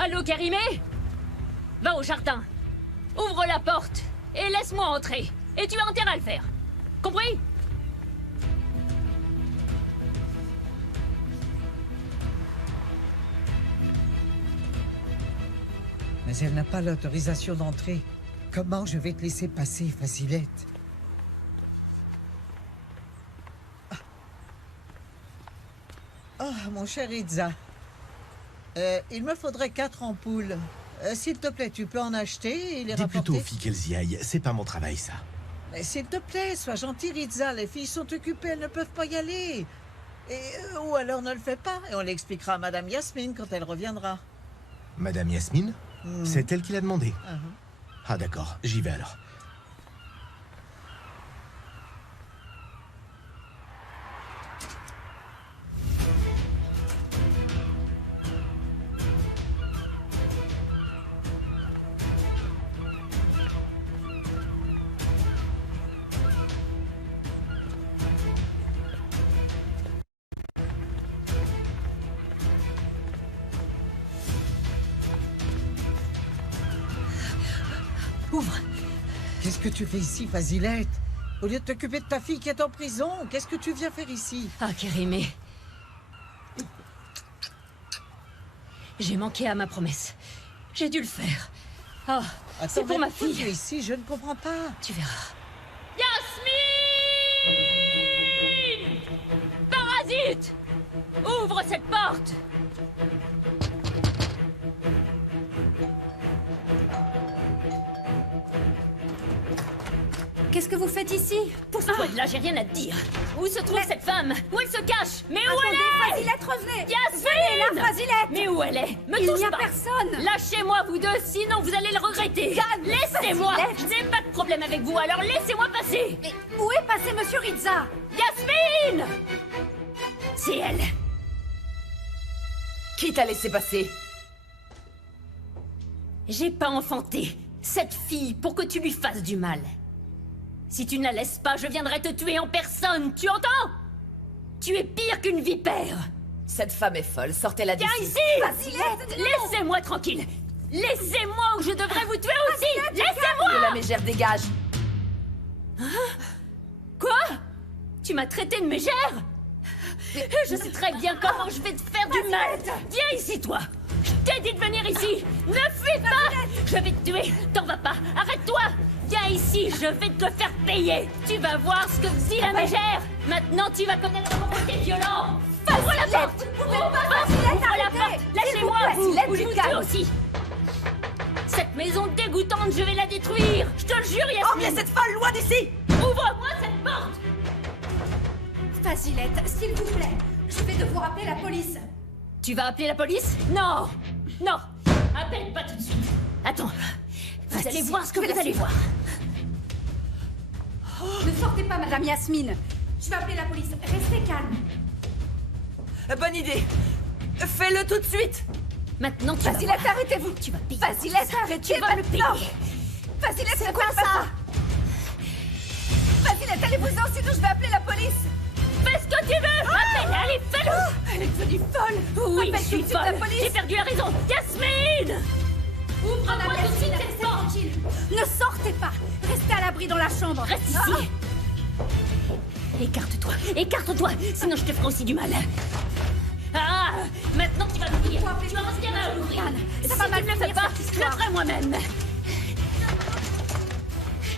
Allô, Kérimé? Va au jardin. Ouvre la porte et laisse-moi entrer. Et tu as intérêt à le faire. Compris? Mais elle n'a pas l'autorisation d'entrer. Comment je vais te laisser passer, Facilette? Oh, mon cher Itza. Il me faudrait 4 ampoules. S'il te plaît, tu peux en acheter et les Dis plutôt aux rapporter? filles qu'elles y aillent, c'est pas mon travail ça. Mais s'il te plaît, sois gentil, Ritza. Les filles sont occupées, elles ne peuvent pas y aller. Ou alors ne le fais pas, et on l'expliquera à Madame Yasmine quand elle reviendra. Madame Yasmine? C'est elle qui l'a demandé. Ah d'accord, j'y vais alors. Ouvre. Qu'est-ce que tu fais ici, Fasilette? Au lieu de t'occuper de ta fille qui est en prison, qu'est-ce que tu viens faire ici? Ah, Kérimé. J'ai manqué à ma promesse. J'ai dû le faire. Ah, c'est pour ma pourquoi tu es fille. ici, je ne comprends pas. Tu verras. Yasmine! Parasite! Ouvre cette porte! Qu'est-ce que vous faites ici? Pousse-toi de là, j'ai rien à te dire. Où se trouve cette femme? Où elle se cache? Mais où elle est? Fasilette, revenez! Yasmine! Venez là, Fasilette! Mais où elle est? Me Il touche n'y a pas. personne! Lâchez-moi, vous deux, sinon vous allez le regretter. Calme, Laissez-moi! Fasilette. Je n'ai pas de problème avec vous, alors laissez-moi passer. Mais où est passé Monsieur Ritza? Yasmine! C'est elle. Qui t'a laissé passer? J'ai pas enfanté cette fille pour que tu lui fasses du mal. Si tu ne la laisses pas, je viendrai te tuer en personne, tu entends? Tu es pire qu'une vipère. Cette femme est folle, sortez-la Viens d'ici. ici! Fasilette, non! Laissez-moi tranquille. Laissez-moi ou je devrais vous tuer aussi. Que Laissez-moi! la mégère dégage. Quoi? Tu m'as traité de mégère? Je sais très bien comment je vais te faire du mal. Viens ici, toi. Je t'ai dit de venir ici. Ne fuis pas. Je vais te tuer. T'en vas pas. Arrête-toi. Viens ici, je vais te le faire payer. Tu vas voir ce que dit la mégère. Maintenant, tu vas connaître mon côté violent. Ouvre la porte. Ouvre la porte. Lâchez-moi, vous, ou je vous tue aussi. Cette maison dégoûtante, je vais la détruire. Je te le jure, Yasmine. Emmenez cette folle loin d'ici! Ouvre-moi cette porte. Fasilette, s'il vous plaît, je vais devoir appeler la police. Tu vas appeler la police? Non. Non. Appelle pas tout de suite. Attends. Vous allez voir ce que vous allez voir. Ne sortez pas, Madame Yasmine. Je vais appeler la police. Restez calme. Bonne idée. Fais-le tout de suite. Maintenant, tu vas Fasilette, voir. arrêtez-vous. Tu vas payer. Fasilette, arrêtez Tu vas le maintenant. payer. Fasilette, c'est quoi ça? Fasilette, allez-vous-en, sinon je vais appeler la police. Fais ce que tu veux. Appelle, allez, fais-le. Elle est devenue folle. Oui, Appelle je suis tout de suite la folle. police. J'ai perdu la raison. Yasmine! Ouvre-moi Madame tout de suite Yasmine, cette restez porte. tranquille. Ne sortez pas. Restez à l'abri dans la chambre. Reste ici. Écarte-toi. Écarte-toi. Sinon, je te ferai aussi du mal. Ah! Maintenant, tu vas venir. Tu vas rester à l'ouvrir. Ça Si va tu mal ne le fais finir, pas, cette je le histoire. ferai moi-même.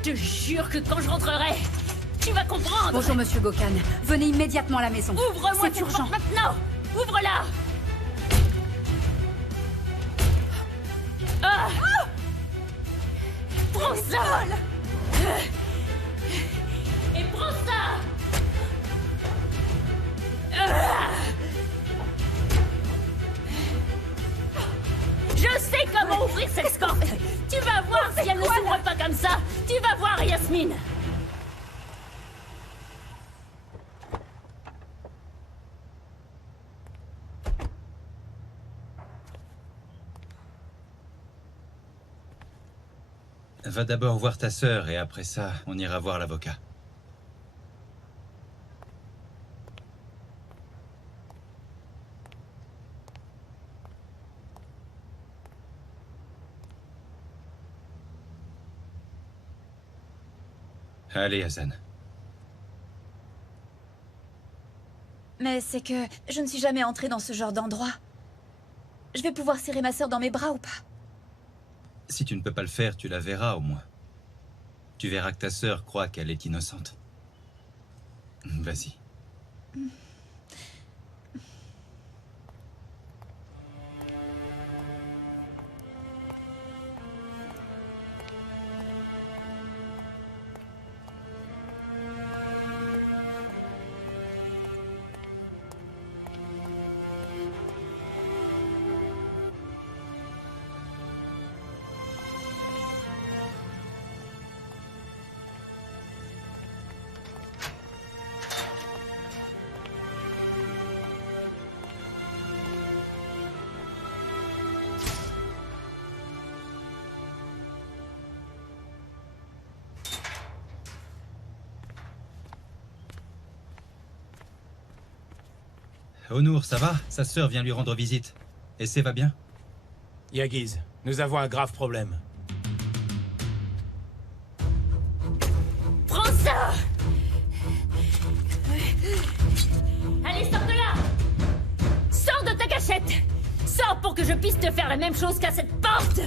Je te jure que quand je rentrerai, tu vas comprendre. Bonjour, Monsieur Gokan. Venez immédiatement à la maison. Ouvre-moi C'est cette urgent. porte maintenant. Ouvre-la. Ah! Prends ça. Et prends ça. Ah! Je sais comment ouvrir cette porte. Tu vas voir si elle ne s'ouvre pas comme ça. Tu vas voir, Yasmine. Va d'abord voir ta sœur et après ça, on ira voir l'avocat. Allez, Hassan. Mais c'est que je ne suis jamais entrée dans ce genre d'endroit. Je vais pouvoir serrer ma sœur dans mes bras ou pas? Si tu ne peux pas le faire, tu la verras au moins. Tu verras que ta sœur croit qu'elle est innocente. Vas-y. Onour, ça va? Sa sœur vient lui rendre visite. Essay va bien? Yagiz, nous avons un grave problème. Prends ça! Allez, sors de là! Sors de ta cachette! Sors pour que je puisse te faire la même chose qu'à cette porte!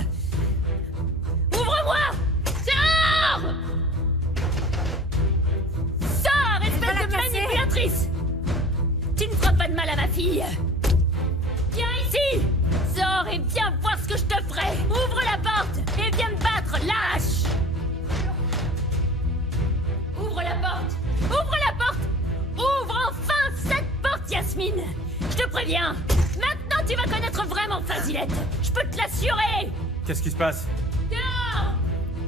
Ouvre-moi! Sors! Sors, espèce de manipulatrice! Tu ne feras pas de mal à ma fille! Viens ici! Sors et viens voir ce que je te ferai! Ouvre la porte et viens me battre, lâche! Ouvre la porte! Ouvre la porte! Ouvre enfin cette porte, Yasmine! Je te préviens! Maintenant tu vas connaître vraiment Fazilette! Je peux te l'assurer! Qu'est-ce qui se passe? Dehors!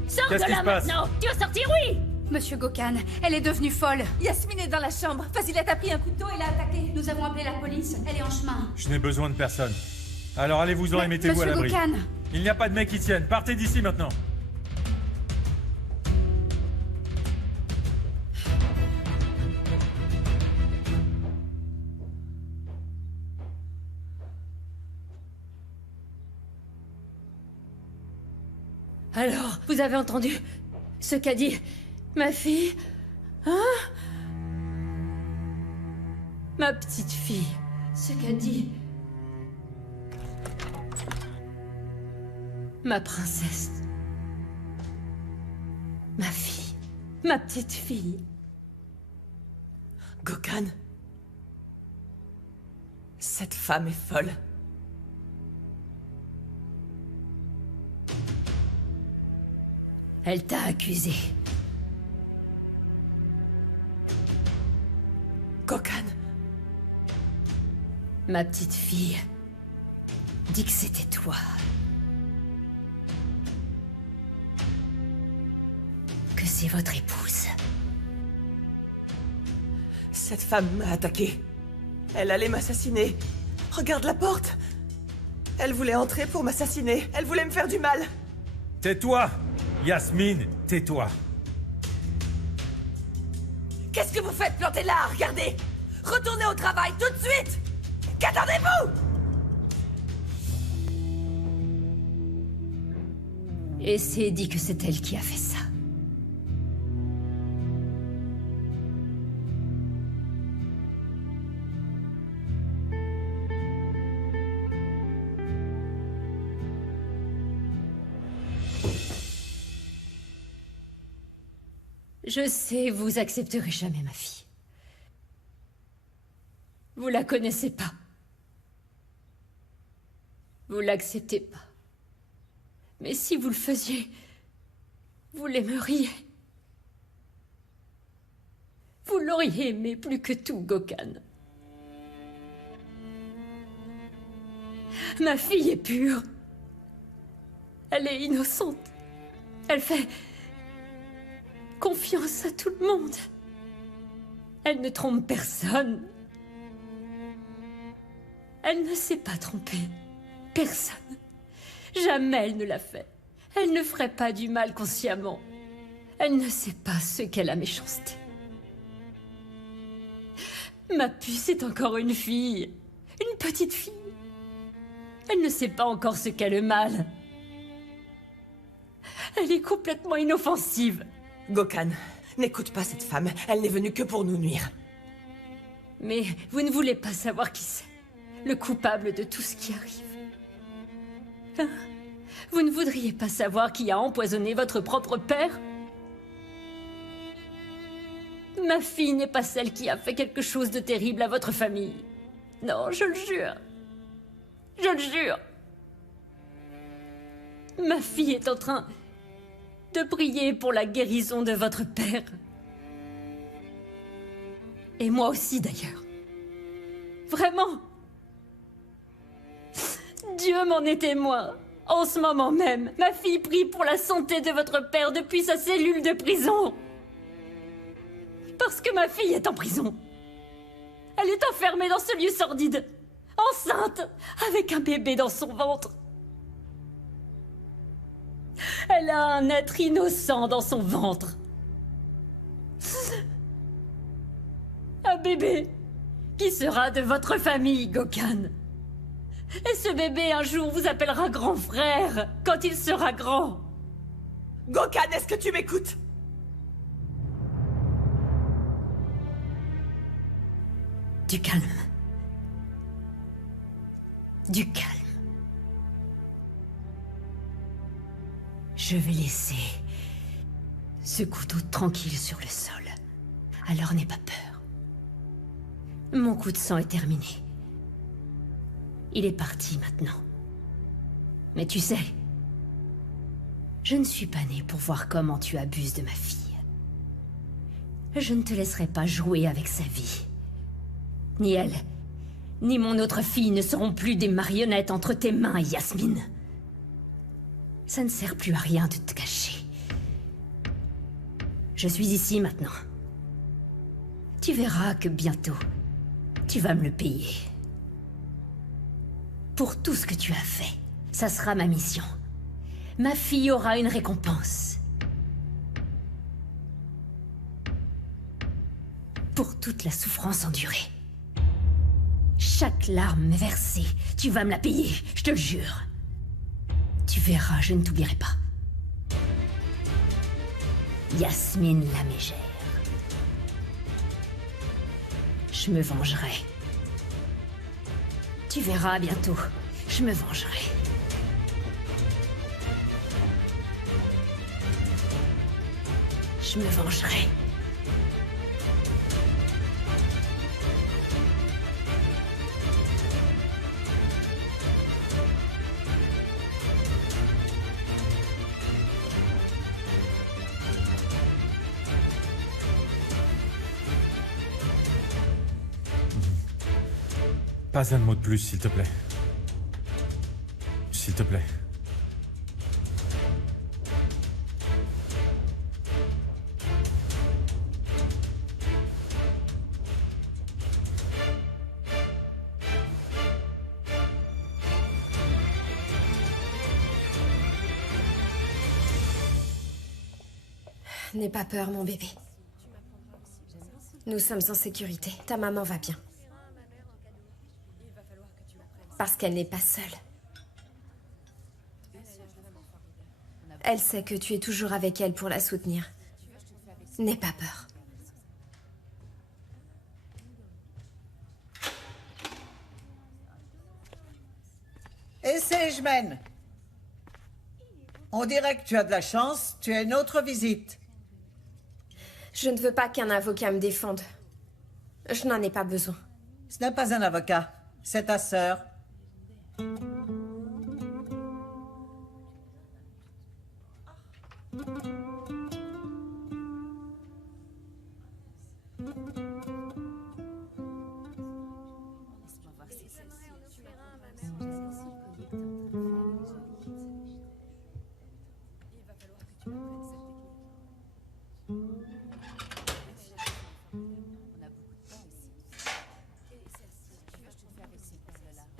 Sors Qu'est-ce de qui là se passe? maintenant! Tu vas sortir, oui! Monsieur Gokhan, elle est devenue folle. Yasmine est dans la chambre. Fazilette a pris un couteau et l'a attaquée. Nous avons appelé la police. Elle est en chemin. Je n'ai besoin de personne. Alors allez-vous-en et mettez-vous à Monsieur l'abri. Gokhan, Il n'y a pas de mecs qui tiennent. Partez d'ici maintenant. Alors, vous avez entendu ce qu'a dit ma fille? Hein? Ma petite fille. Ce qu'a dit ma princesse. Ma fille. Ma petite fille. Gokhan. Cette femme est folle. Elle t'a accusé. Gokhan. Ma petite fille dit que c'était toi. Que c'est votre épouse. Cette femme m'a attaqué. Elle allait m'assassiner. Regarde la porte. Elle voulait entrer pour m'assassiner. Elle voulait me faire du mal. Tais-toi! Yasmine, tais-toi! Qu'est-ce que vous faites planter là? Regardez! Retournez au travail tout de suite! Qu'attendez-vous? Et c'est dit que c'est elle qui a fait ça. Je sais, vous accepterez jamais ma fille. Vous la connaissez pas. Vous l'acceptez pas. Mais si vous le faisiez, vous l'aimeriez. Vous l'auriez aimé plus que tout, Gokhan. Ma fille est pure. Elle est innocente. Elle fait confiance à tout le monde. Elle ne trompe personne. Elle ne s'est pas trompée. Personne. Jamais elle ne l'a fait. Elle ne ferait pas du mal consciemment. Elle ne sait pas ce qu'est la méchanceté. Ma puce est encore une fille. Une petite fille. Elle ne sait pas encore ce qu'est le mal. Elle est complètement inoffensive. Gokhan, N'écoute pas cette femme, elle n'est venue que pour nous nuire. Mais vous ne voulez pas savoir qui c'est, le coupable de tout ce qui arrive. Hein? Vous ne voudriez pas savoir qui a empoisonné votre propre père? Ma fille n'est pas celle qui a fait quelque chose de terrible à votre famille. Non, je le jure. Je le jure. Ma fille est en train de prier pour la guérison de votre père. Et moi aussi, d'ailleurs. Vraiment. Dieu m'en est témoin. En ce moment même, ma fille prie pour la santé de votre père depuis sa cellule de prison. Parce que ma fille est en prison. Elle est enfermée dans ce lieu sordide, enceinte, avec un bébé dans son ventre. Elle a un être innocent dans son ventre. Un bébé qui sera de votre famille, Gokhan. Et ce bébé, un jour, vous appellera grand frère, quand il sera grand. Gokhan, est-ce que tu m'écoutes? Du calme. Du calme. Je vais laisser ce couteau tranquille sur le sol. Alors n'aie pas peur. Mon coup de sang est terminé. Il est parti maintenant. Mais tu sais, je ne suis pas née pour voir comment tu abuses de ma fille. Je ne te laisserai pas jouer avec sa vie. Ni elle, ni mon autre fille ne seront plus des marionnettes entre tes mains, Yasmine. Ça ne sert plus à rien de te cacher. Je suis ici maintenant. Tu verras que bientôt, tu vas me le payer. Pour tout ce que tu as fait, ça sera ma mission. Ma fille aura une récompense. Pour toute la souffrance endurée. Chaque larme versée, tu vas me la payer, je te le jure. Tu verras, je ne t'oublierai pas. Yasmine la mégère. Je me vengerai. Tu verras bientôt, je me vengerai. Je me vengerai. Pas un mot de plus, s'il te plaît. S'il te plaît. N'aie pas peur, mon bébé. Nous sommes en sécurité. Ta maman va bien. Parce qu'elle n'est pas seule. Elle sait que tu es toujours avec elle pour la soutenir. N'aie pas peur. Et Sageman, on dirait que tu as de la chance, tu as une autre visite. Je ne veux pas qu'un avocat me défende. Je n'en ai pas besoin. Ce n'est pas un avocat, c'est ta sœur.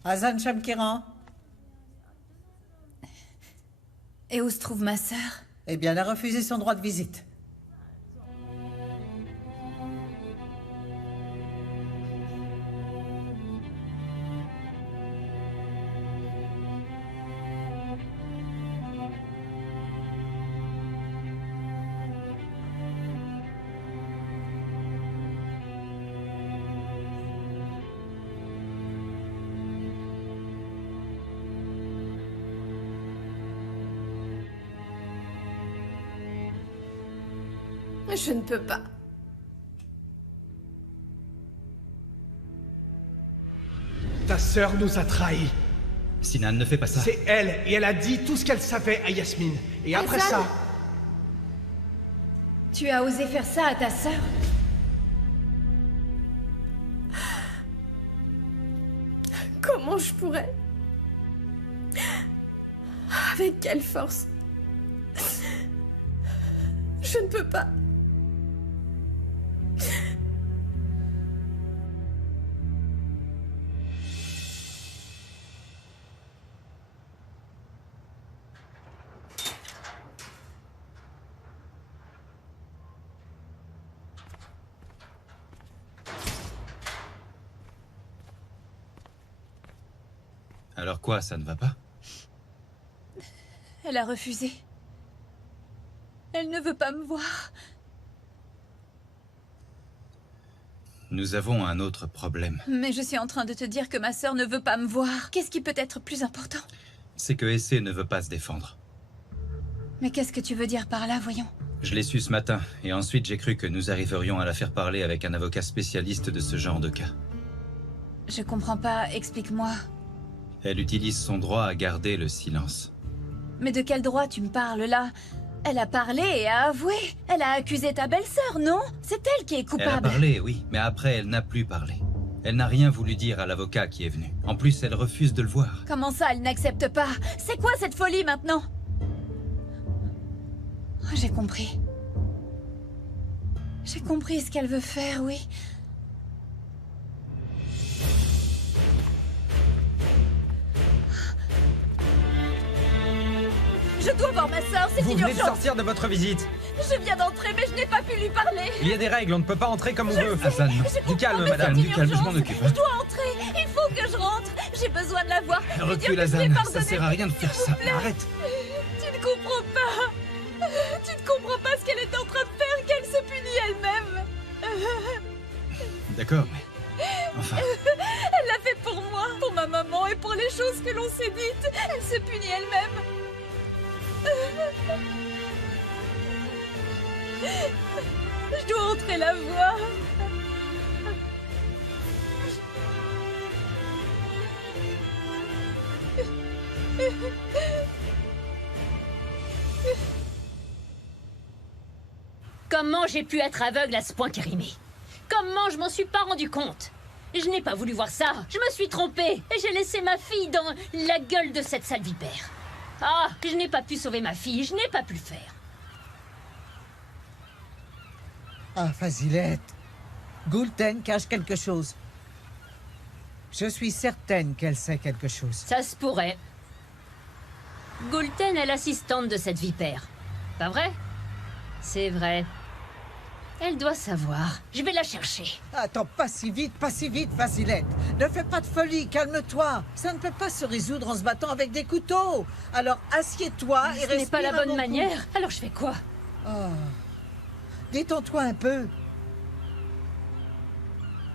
Hazan Shamkiran. Et où se trouve ma sœur? Eh bien, elle a refusé son droit de visite. Je ne peux pas. Ta sœur nous a trahis. Sinan, ne fais pas ça. C'est elle, et elle a dit tout ce qu'elle savait à Yasmine. Et après Hassan, ça... tu as osé faire ça à ta sœur? Comment je pourrais? Avec quelle force? Je ne peux pas. Alors quoi, ça ne va pas? Elle a refusé. Elle ne veut pas me voir. Nous avons un autre problème. Mais je suis en train de te dire que ma sœur ne veut pas me voir. Qu'est-ce qui peut être plus important? C'est que Essay ne veut pas se défendre. Mais qu'est-ce que tu veux dire par là, voyons? Je l'ai su ce matin, et ensuite j'ai cru que nous arriverions à la faire parler avec un avocat spécialiste de ce genre de cas. Je comprends pas, explique-moi. Elle utilise son droit à garder le silence. Mais de quel droit tu me parles là? Elle a parlé et a avoué. Elle a accusé ta belle-sœur, non? C'est elle qui est Elle a coupable. parlé, oui, mais après elle n'a plus parlé. Elle n'a rien voulu dire à l'avocat qui est venu. En plus, elle refuse de le voir. Comment ça, elle n'accepte pas? C'est quoi cette folie maintenant? Oh, j'ai compris. J'ai compris ce qu'elle veut faire, oui. Je dois voir ma sœur, c'est Vous une venez de urgence. sortir de votre visite. Je viens d'entrer, mais je n'ai pas pu lui parler. Il y a des règles, on ne peut pas entrer comme on veut. Hassan, non. Je comprends, calme, mais madame, c'est du une calme, je m'en urgence. occupe. Je dois entrer. Il faut que je rentre. J'ai besoin de la voir. Lui dire Recule, que je l'ai Hassan, ça pardonné. sert à rien de faire ça. Arrête. Tu ne comprends pas. Tu ne comprends pas ce qu'elle est en train de faire, qu'elle se punit elle-même. D'accord, mais... Enfin, Elle l'a fait pour moi, pour ma maman et pour les choses que l'on s'est dites. Elle se punit elle-même. Je dois entrer la voir. Comment j'ai pu être aveugle à ce point, Kérimé? Comment je m'en suis pas rendu compte? Je n'ai pas voulu voir ça. Je me suis trompée. Et j'ai laissé ma fille dans la gueule de cette sale vipère. Ah, je n'ai pas pu sauver ma fille. Je n'ai pas pu le faire. Ah, Fazilette. Gulten cache quelque chose. Je suis certaine qu'elle sait quelque chose. Ça se pourrait. Gulten est l'assistante de cette vipère. Pas vrai? C'est vrai. Elle doit savoir. Je vais la chercher. Attends, pas si vite, Fazilette. Ne fais pas de folie, calme-toi. Ça ne peut pas se résoudre en se battant avec des couteaux. Alors assieds-toi et Ce n'est pas la respire un bonne bon coup. manière. Alors je fais quoi? Ah. Détends-toi un peu.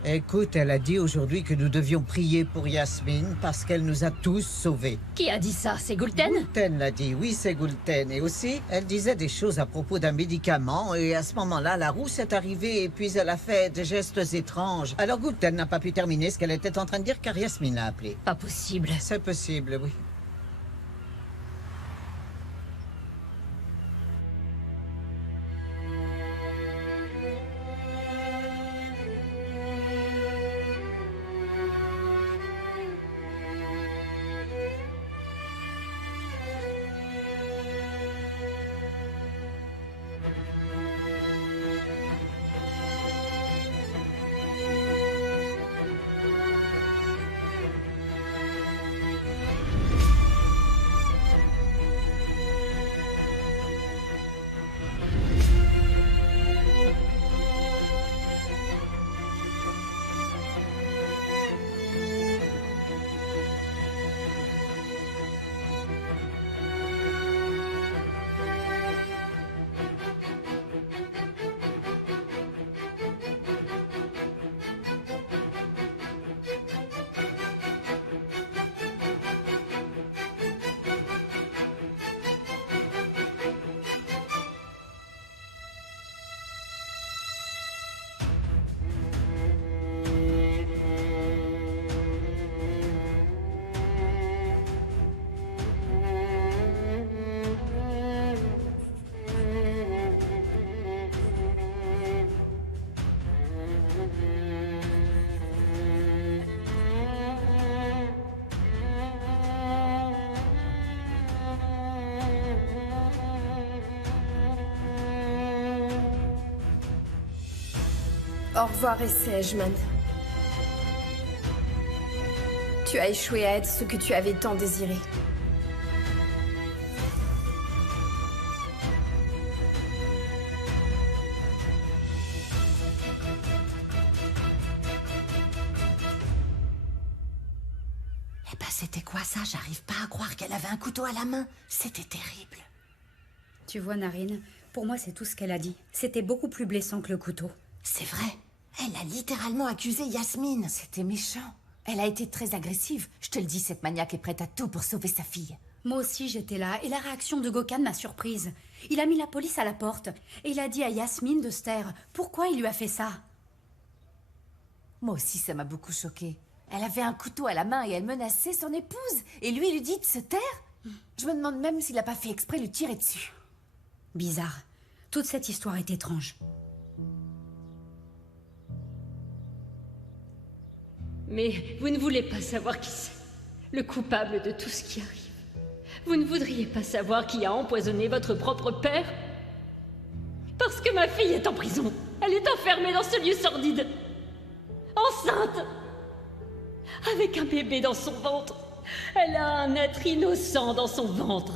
Écoute, elle a dit aujourd'hui que nous devions prier pour Yasmine parce qu'elle nous a tous sauvés. Qui a dit ça? C'est Gulten? Gulten l'a dit, oui, c'est Gulten. Et aussi, elle disait des choses à propos d'un médicament. Et à ce moment-là, la rousse est arrivée et puis elle a fait des gestes étranges. Alors Gulten n'a pas pu terminer ce qu'elle était en train de dire car Yasmine l'a appelée. Pas possible. C'est possible, oui. Au revoir, Esejman. Tu as échoué à être ce que tu avais tant désiré. Eh ben, c'était quoi ça? J'arrive pas à croire qu'elle avait un couteau à la main. C'était terrible. Tu vois, Narine, pour moi, c'est tout ce qu'elle a dit. C'était beaucoup plus blessant que le couteau. C'est vrai. Elle a littéralement accusé Yasmine. C'était méchant. Elle a été très agressive. Je te le dis, cette maniaque est prête à tout pour sauver sa fille. Moi aussi, j'étais là, et la réaction de Gökhan m'a surprise. Il a mis la police à la porte, et il a dit à Yasmine de se taire. Pourquoi il lui a fait ça? Moi aussi, ça m'a beaucoup choquée. Elle avait un couteau à la main et elle menaçait son épouse. Et lui dit de se taire. Je me demande même s'il a pas fait exprès de lui tirer dessus. Bizarre. Toute cette histoire est étrange. Mais vous ne voulez pas savoir qui c'est, le coupable de tout ce qui arrive. Vous ne voudriez pas savoir qui a empoisonné votre propre père? Parce que ma fille est en prison. Elle est enfermée dans ce lieu sordide. Enceinte. Avec un bébé dans son ventre. Elle a un être innocent dans son ventre.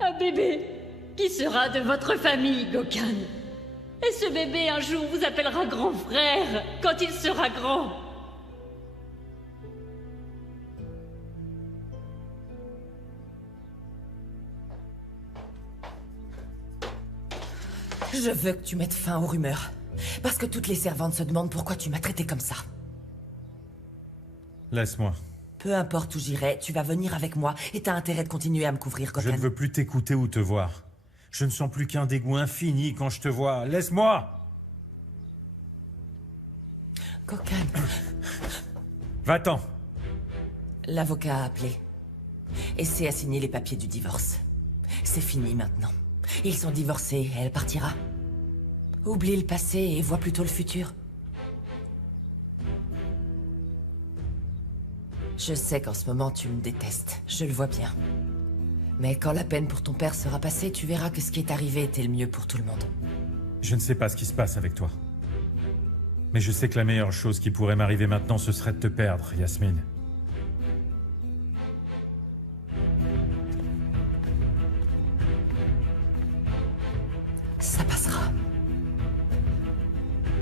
Un bébé qui sera de votre famille, Gökhan. Et ce bébé un jour vous appellera grand frère quand il sera grand. Je veux que tu mettes fin aux rumeurs. Parce que toutes les servantes se demandent pourquoi tu m'as traité comme ça. Laisse-moi. Peu importe où j'irai, tu vas venir avec moi et t'as intérêt de continuer à me couvrir, Gökhan. Je ne veux plus t'écouter ou te voir. Je ne sens plus qu'un dégoût infini quand je te vois. Laisse-moi! Gökhan. Va-t'en. L'avocat a appelé. Essaie à signer les papiers du divorce. C'est fini maintenant. Ils sont divorcés et elle partira. Oublie le passé et vois plutôt le futur. Je sais qu'en ce moment tu me détestes, je le vois bien. Mais quand la peine pour ton père sera passée, tu verras que ce qui est arrivé était le mieux pour tout le monde. Je ne sais pas ce qui se passe avec toi. Mais je sais que la meilleure chose qui pourrait m'arriver maintenant, ce serait de te perdre, Yasmine. Ça passera.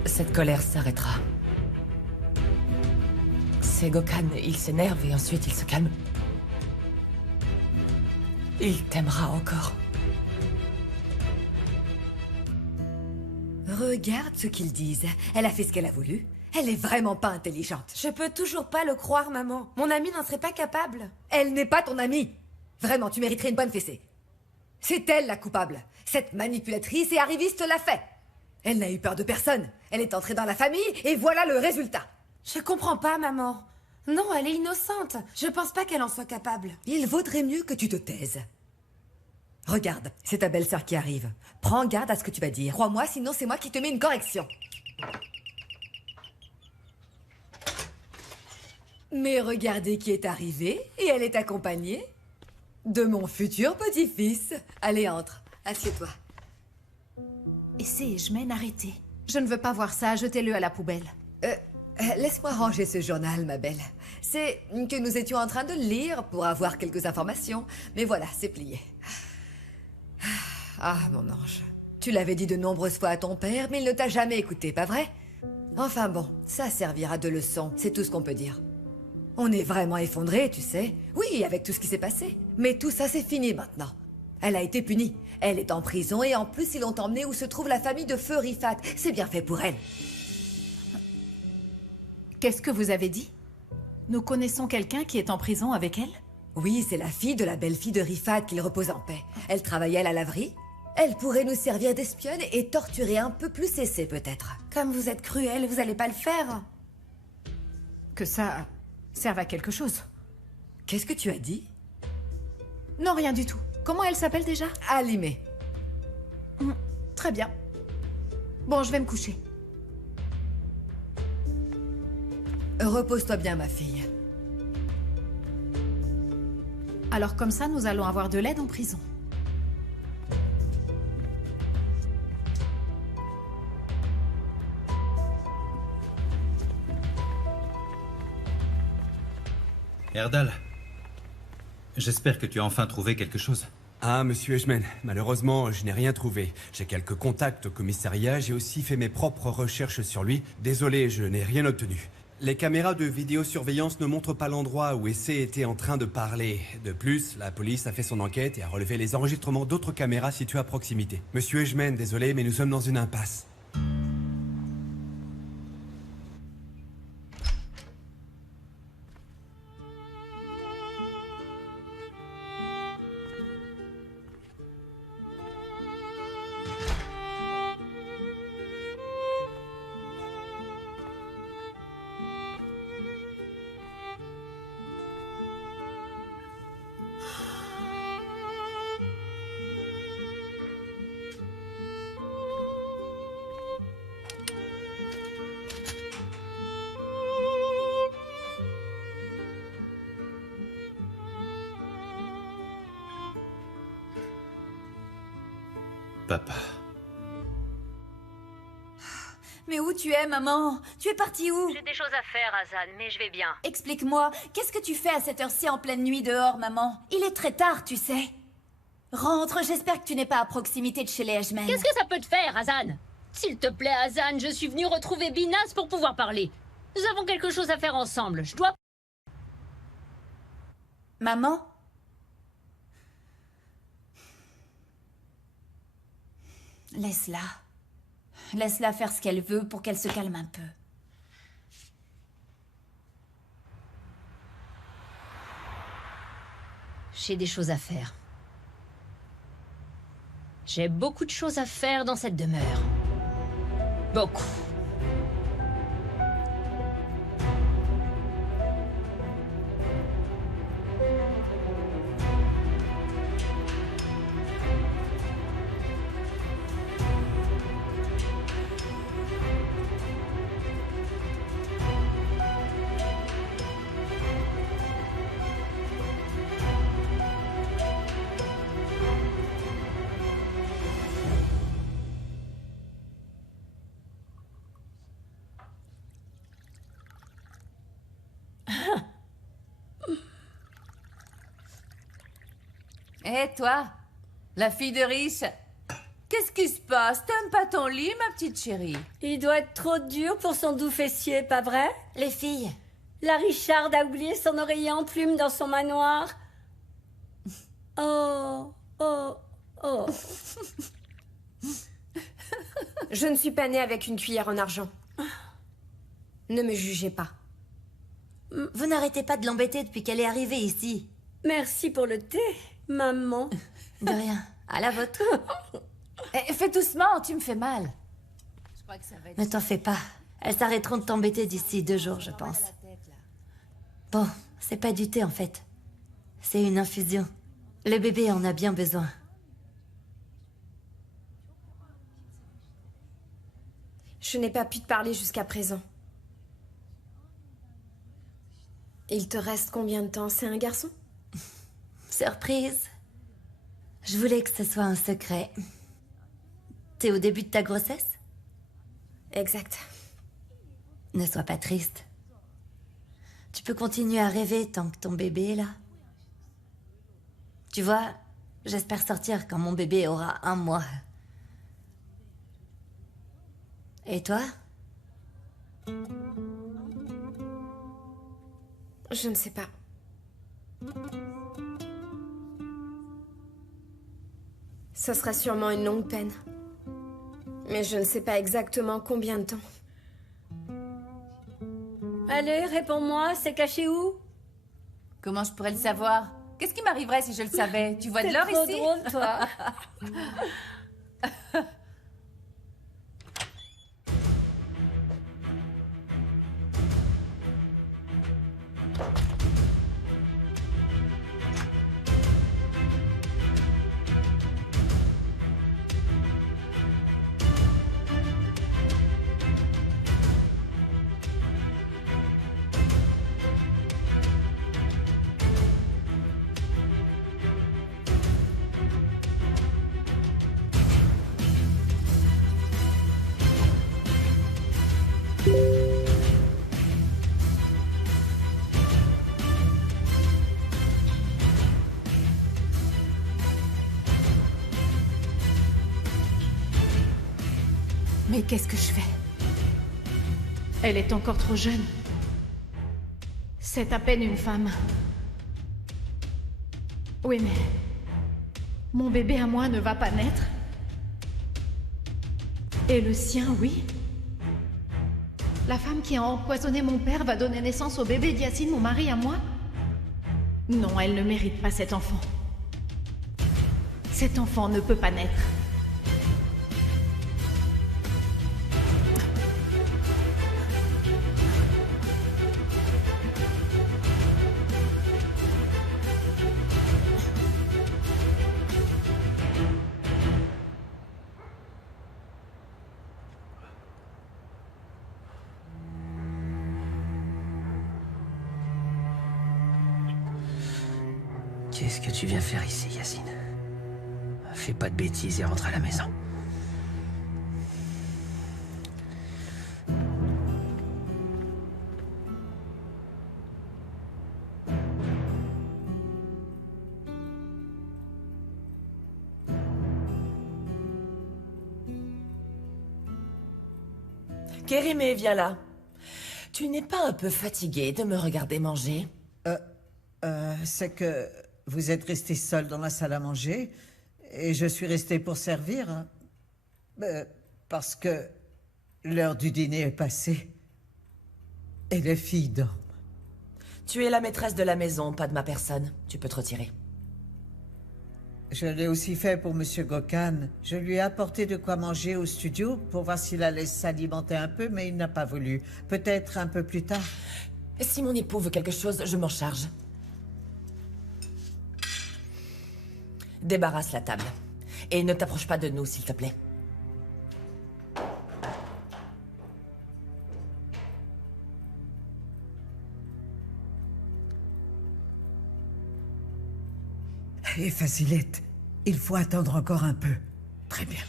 Cette colère s'arrêtera. C'est Gökhan, il s'énerve et ensuite il se calme. Il t'aimera encore. Regarde ce qu'ils disent. Elle a fait ce qu'elle a voulu. Elle est vraiment pas intelligente. Je peux toujours pas le croire, maman. Mon amie n'en serait pas capable. Elle n'est pas ton amie. Vraiment, tu mériterais une bonne fessée. C'est elle la coupable. Cette manipulatrice et arriviste l'a fait. Elle n'a eu peur de personne. Elle est entrée dans la famille et voilà le résultat. Je comprends pas, maman. Non, elle est innocente. Je pense pas qu'elle en soit capable. Il vaudrait mieux que tu te taises. Regarde, c'est ta belle-sœur qui arrive. Prends garde à ce que tu vas dire. Crois-moi, sinon c'est moi qui te mets une correction. Mais regardez qui est arrivé, et elle est accompagnée de mon futur petit-fils. Allez, entre. Assieds-toi. Esejman, arrêtez. Je ne veux pas voir ça, jetez-le à la poubelle. Laisse-moi ranger ce journal, ma belle. C'est que nous étions en train de le lire pour avoir quelques informations. Mais voilà, c'est plié. Ah, mon ange. Tu l'avais dit de nombreuses fois à ton père, mais il ne t'a jamais écouté, pas vrai? Enfin bon, ça servira de leçon, c'est tout ce qu'on peut dire. On est vraiment effondrés, tu sais. Oui, avec tout ce qui s'est passé. Mais tout ça, c'est fini maintenant. Elle a été punie. Elle est en prison et en plus, ils l'ont emmenée où se trouve la famille de Feu Rifat. C'est bien fait pour elle. Qu'est-ce que vous avez dit? Nous connaissons quelqu'un qui est en prison avec elle? Oui, c'est la fille de la belle-fille de Rifat qu'il repose en paix. Elle travaillait à la laverie. Elle pourrait nous servir d'espionne et torturer un peu plus Essay, peut-être. Comme vous êtes cruel, vous allez pas le faire. Que ça serve à quelque chose. Qu'est-ce que tu as dit? Non, rien du tout. Comment elle s'appelle déjà? Alimé. Très bien. Bon, je vais me coucher. Repose-toi bien, ma fille. Alors comme ça, nous allons avoir de l'aide en prison. Erdal, j'espère que tu as enfin trouvé quelque chose. Ah, monsieur Edgeman, malheureusement, je n'ai rien trouvé. J'ai quelques contacts au commissariat, j'ai aussi fait mes propres recherches sur lui. Désolé, je n'ai rien obtenu. Les caméras de vidéosurveillance ne montrent pas l'endroit où Essay était en train de parler. De plus, la police a fait son enquête et a relevé les enregistrements d'autres caméras situées à proximité. Monsieur Edgeman, désolé, mais nous sommes dans une impasse. Papa. Mais où tu es, maman? Tu es partie où? J'ai des choses à faire, Hazan, mais je vais bien. Explique-moi, qu'est-ce que tu fais à cette heure-ci en pleine nuit dehors, maman? Il est très tard, tu sais. Rentre, j'espère que tu n'es pas à proximité de chez les Edgeman. Qu'est-ce que ça peut te faire, Hazan? S'il te plaît, Hazan, je suis venue retrouver Binas pour pouvoir parler. Nous avons quelque chose à faire ensemble, je dois... Maman? Laisse-la. Laisse-la faire ce qu'elle veut pour qu'elle se calme un peu. J'ai des choses à faire. J'ai beaucoup de choses à faire dans cette demeure. Beaucoup. Hé, toi, la fille de riche, qu'est-ce qui se passe? T'aimes pas ton lit, ma petite chérie? Il doit être trop dur pour son doux fessier, pas vrai? Les filles. La Richarde a oublié son oreiller en plume dans son manoir. Oh, oh, oh. Je ne suis pas née avec une cuillère en argent. Ne me jugez pas. Vous n'arrêtez pas de l'embêter depuis qu'elle est arrivée ici. Merci pour le thé, maman. De rien. À la vôtre. Fais doucement, tu me fais mal. Je crois que ça va être... Ne t'en fais pas. Elles s'arrêteront de t'embêter d'ici 2 jours, je pense. Bon, c'est pas du thé en fait. C'est une infusion. Le bébé en a bien besoin. Je n'ai pas pu te parler jusqu'à présent. Il te reste combien de temps? C'est un garçon? Surprise. Je voulais que ce soit un secret. T'es au début de ta grossesse? Exact. Ne sois pas triste. Tu peux continuer à rêver tant que ton bébé est là. Tu vois, j'espère sortir quand mon bébé aura 1 mois. Et toi? Je ne sais pas. Ce sera sûrement une longue peine. Mais je ne sais pas exactement combien de temps. Allez, réponds-moi, c'est caché où? Comment je pourrais le savoir? Qu'est-ce qui m'arriverait si je le savais? Tu vois de l'or ici? T'es trop drôle, toi. Mais qu'est-ce que je fais? Elle est encore trop jeune. C'est à peine une femme. Oui, mais... mon bébé à moi ne va pas naître. Et le sien, oui. La femme qui a empoisonné mon père va donner naissance au bébé d'Yacine, mon mari à moi? Non, elle ne mérite pas cet enfant. Cet enfant ne peut pas naître. Qu'est-ce que tu viens faire ici, Yacine? Fais pas de bêtises et rentre à la maison. Kérimé, viens là. Tu n'es pas un peu fatigué de me regarder manger? C'est que vous êtes resté seul dans la salle à manger et je suis resté pour servir. Hein. Parce que l'heure du dîner est passée et les filles dorment. Tu es la maîtresse de la maison, pas de ma personne. Tu peux te retirer. Je l'ai aussi fait pour Monsieur Gokhan. Je lui ai apporté de quoi manger au studio pour voir s'il allait s'alimenter un peu, mais il n'a pas voulu. Peut-être un peu plus tard. Si mon époux veut quelque chose, je m'en charge. Débarrasse la table. Et ne t'approche pas de nous, s'il te plaît. Et Facilette, il faut attendre encore un peu. Très bien.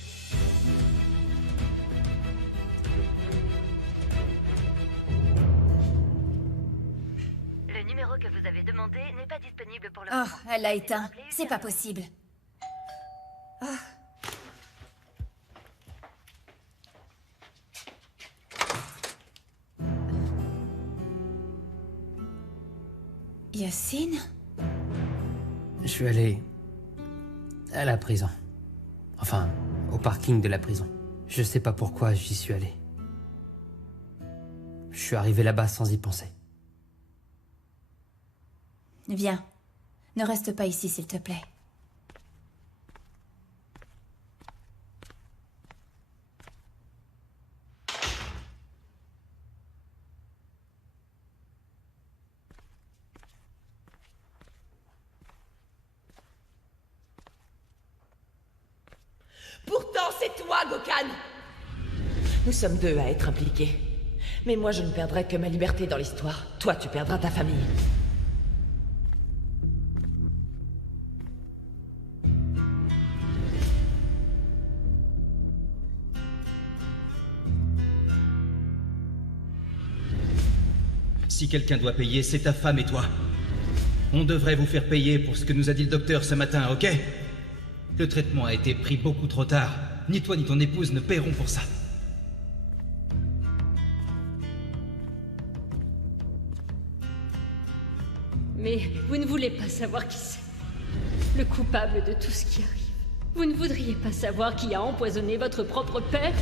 Le numéro que vous avez demandé n'est pas disponible pour le Oh, moment. elle l'a éteint. C'est pas possible. Yacine? Je suis allé à la prison. Enfin, au parking de la prison. Je sais pas pourquoi j'y suis allé. Je suis arrivé là-bas sans y penser. Viens. Ne reste pas ici, s'il te plaît. Pourtant, c'est toi, Gokhan! Nous sommes deux à être impliqués. Mais moi, je ne perdrai que ma liberté dans l'histoire. Toi, tu perdras ta famille. Si quelqu'un doit payer, c'est ta femme et toi. On devrait vous faire payer pour ce que nous a dit le docteur ce matin, ok? Le traitement a été pris beaucoup trop tard. Ni toi ni ton épouse ne paieront pour ça. Mais vous ne voulez pas savoir qui c'est. Le coupable de tout ce qui arrive. Vous ne voudriez pas savoir qui a empoisonné votre propre père?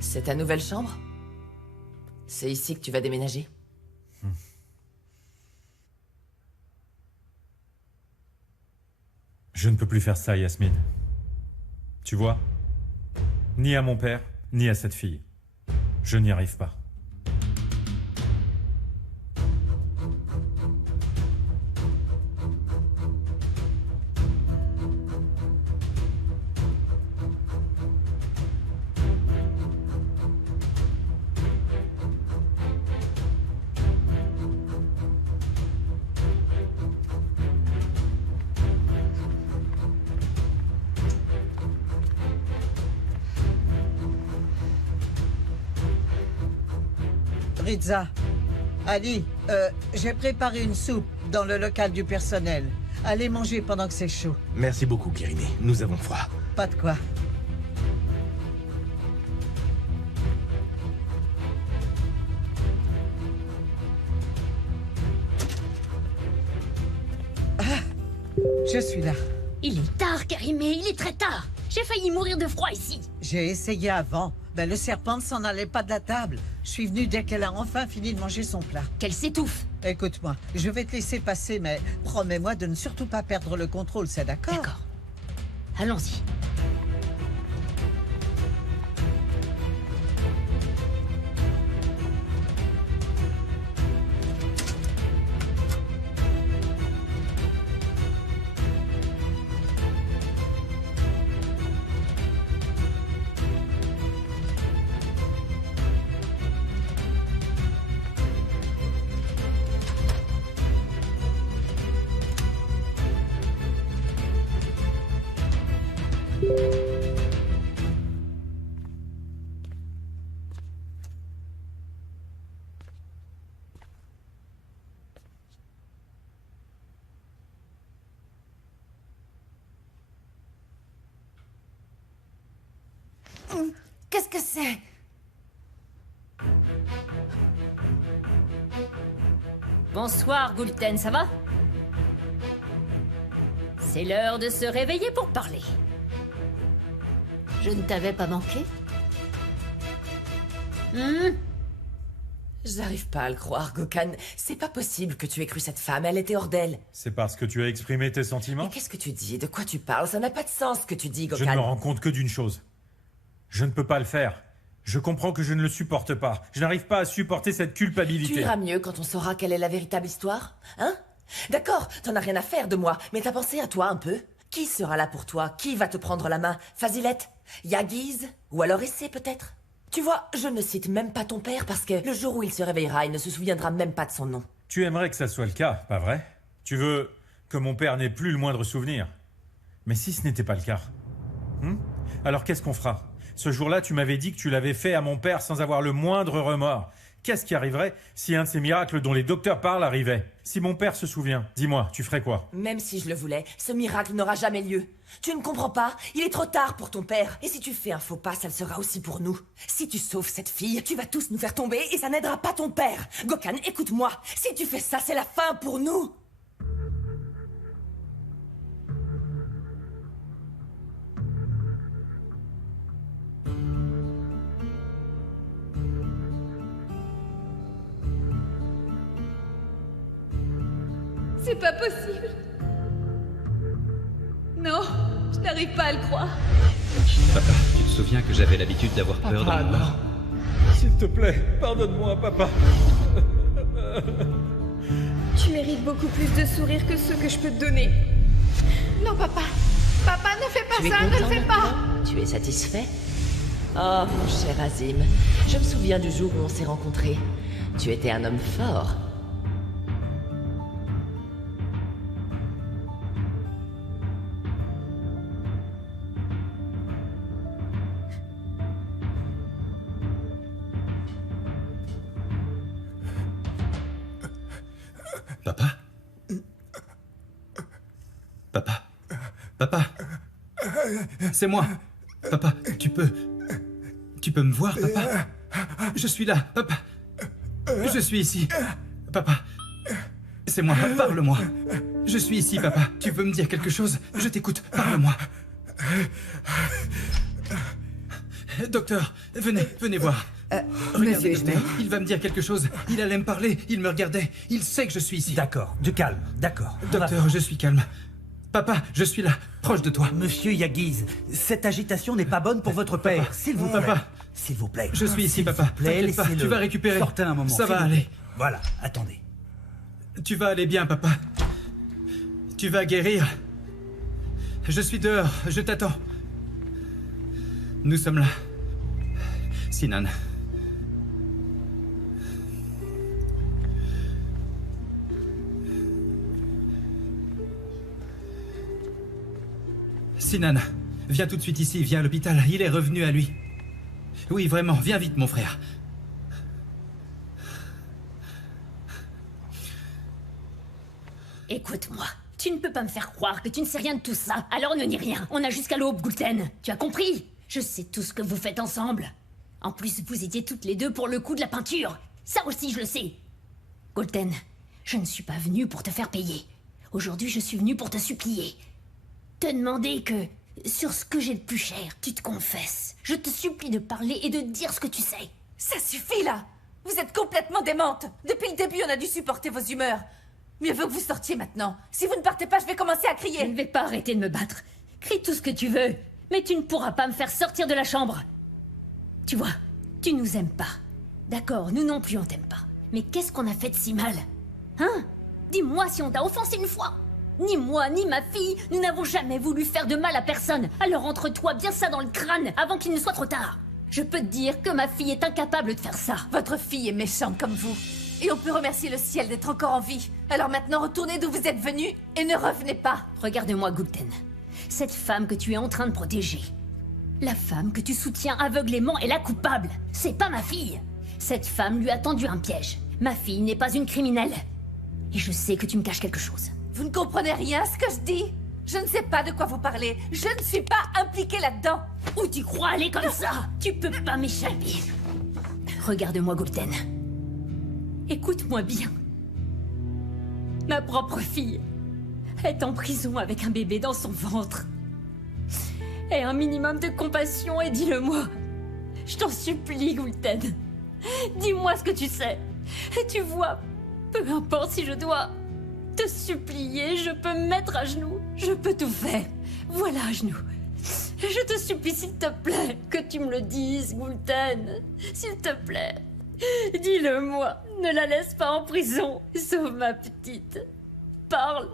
C'est ta nouvelle chambre? C'est ici que tu vas déménager? Je ne peux plus faire ça, Yasmine. Tu vois? Ni à mon père, ni à cette fille. Je n'y arrive pas. Riza, Ali, j'ai préparé une soupe dans le local du personnel. Allez manger pendant que c'est chaud. Merci beaucoup, Kérimé. Nous avons froid. Pas de quoi. Je suis là. Il est tard, Kérimé, il est très tard. J'ai failli mourir de froid ici. J'ai essayé avant. Ben, le serpent ne s'en allait pas de la table. Je suis venue dès qu'elle a enfin fini de manger son plat. Qu'elle s'étouffe. Écoute-moi, je vais te laisser passer, mais promets-moi de ne surtout pas perdre le contrôle, c'est d'accord? D'accord. Allons-y. Qu'est-ce que c'est? Bonsoir, Gulten, ça va? C'est l'heure de se réveiller pour parler. Je ne t'avais pas manqué? J'arrive pas à le croire, Gokhan. C'est pas possible que tu aies cru cette femme, elle était hors d'elle. C'est parce que tu as exprimé tes sentiments? Mais qu'est-ce que tu dis? De quoi tu parles? Ça n'a pas de sens ce que tu dis, Gokhan. Je ne me rends compte que d'une chose. Je ne peux pas le faire. Je comprends que je ne le supporte pas. Je n'arrive pas à supporter cette culpabilité. Tu iras mieux quand on saura quelle est la véritable histoire, hein? D'accord, t'en as rien à faire de moi, mais t'as pensé à toi un peu? Qui sera là pour toi? Qui va te prendre la main? Fazilette? Yaguiz? Ou alors Essay peut-être? Tu vois, je ne cite même pas ton père parce que le jour où il se réveillera, il ne se souviendra même pas de son nom. Tu aimerais que ça soit le cas, pas vrai? Tu veux que mon père n'ait plus le moindre souvenir? Mais si ce n'était pas le cas, alors qu'est-ce qu'on fera? Ce jour-là, tu m'avais dit que tu l'avais fait à mon père sans avoir le moindre remords. Qu'est-ce qui arriverait si un de ces miracles dont les docteurs parlent arrivait? Si mon père se souvient, dis-moi, tu ferais quoi? Même si je le voulais, ce miracle n'aura jamais lieu. Tu ne comprends pas? Il est trop tard pour ton père. Et si tu fais un faux pas, ça le sera aussi pour nous. Si tu sauves cette fille, tu vas tous nous faire tomber et ça n'aidera pas ton père. Gokhan, écoute-moi. Si tu fais ça, c'est la fin pour nous. C'est pas possible. Non, je n'arrive pas à le croire. Papa, tu te souviens que j'avais l'habitude d'avoir peur de la mort? S'il te plaît, pardonne-moi, papa. Tu mérites beaucoup plus de sourires que ceux que je peux te donner. Non, papa. Papa, ne fais pas Tu es ça, ne content le fais pas. maintenant? Tu es satisfait? Oh, mon cher Azim, je me souviens du jour où on s'est rencontrés. Tu étais un homme fort. Papa? Papa? Papa? C'est moi! Papa, tu peux me voir, papa? Je suis là, papa! Je suis ici! Papa! C'est moi, parle-moi! Je suis ici, papa! Tu veux me dire quelque chose? Je t'écoute, parle-moi! Docteur, venez voir! Monsieur Ishmael? Il va me dire quelque chose. Il allait me parler, il me regardait. Il sait que je suis ici. D'accord, du calme, d'accord. Docteur, je suis calme. Papa, je suis là, proche de toi. Monsieur Yaguiz, cette agitation n'est pas bonne pour votre père. S'il vous plaît. Papa. S'il vous plaît. Je suis ici, papa. T'inquiète Pas, tu vas récupérer. Sortez un moment. Ça va s'il vous plaît. aller. Voilà, attendez. Tu vas aller bien, papa. Tu vas guérir. Je suis dehors, je t'attends. Nous sommes là. Sinan. Sinan, viens tout de suite ici, viens à l'hôpital. Il est revenu à lui. Oui, vraiment, viens vite, mon frère. Écoute-moi, tu ne peux pas me faire croire que tu ne sais rien de tout ça. Alors ne nie rien. On a jusqu'à l'aube, Gulten. Tu as compris? Je sais tout ce que vous faites ensemble. En plus, vous étiez toutes les deux pour le coup de la peinture. Ça aussi, je le sais. Gulten, je ne suis pas venue pour te faire payer. Aujourd'hui, je suis venue pour te supplier. Te demander que, sur ce que j'ai de plus cher, tu te confesses. Je te supplie de parler et de dire ce que tu sais. Ça suffit, là! Vous êtes complètement démente! Depuis le début, on a dû supporter vos humeurs. Mieux vaut que vous sortiez maintenant. Si vous ne partez pas, je vais commencer à crier. Je ne vais pas arrêter de me battre. Crie tout ce que tu veux, mais tu ne pourras pas me faire sortir de la chambre. Tu vois, tu nous aimes pas. D'accord, nous non plus on t'aime pas. Mais qu'est-ce qu'on a fait de si mal? Hein? Dis-moi si on t'a offensé une fois. Ni moi, ni ma fille, nous n'avons jamais voulu faire de mal à personne. Alors entre-toi bien ça dans le crâne avant qu'il ne soit trop tard. Je peux te dire que ma fille est incapable de faire ça. Votre fille est méchante comme vous. Et on peut remercier le ciel d'être encore en vie. Alors maintenant, retournez d'où vous êtes venu et ne revenez pas. Regarde-moi, Gulten. Cette femme que tu es en train de protéger. La femme que tu soutiens aveuglément est la coupable. C'est pas ma fille. Cette femme lui a tendu un piège. Ma fille n'est pas une criminelle. Et je sais que tu me caches quelque chose. Vous ne comprenez rien à ce que je dis? Je ne sais pas de quoi vous parlez. Je ne suis pas impliquée là-dedans. Où tu crois aller comme ça? Tu peux pas m'échapper. Regarde-moi, Gulten. Écoute-moi bien. Ma propre fille est en prison avec un bébé dans son ventre. Aie un minimum de compassion et dis-le-moi. Je t'en supplie, Gulten. Dis-moi ce que tu sais. Et tu vois, peu importe si je dois te supplier, je peux me mettre à genoux. Je peux tout faire. Voilà, à genoux. Je te supplie, s'il te plaît, que tu me le dises, Gulten. S'il te plaît. Dis-le-moi. Ne la laisse pas en prison. Sauve ma petite. Parle.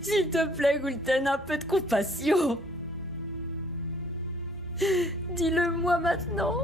S'il te plaît, Gulten, un peu de compassion. Dis-le-moi maintenant.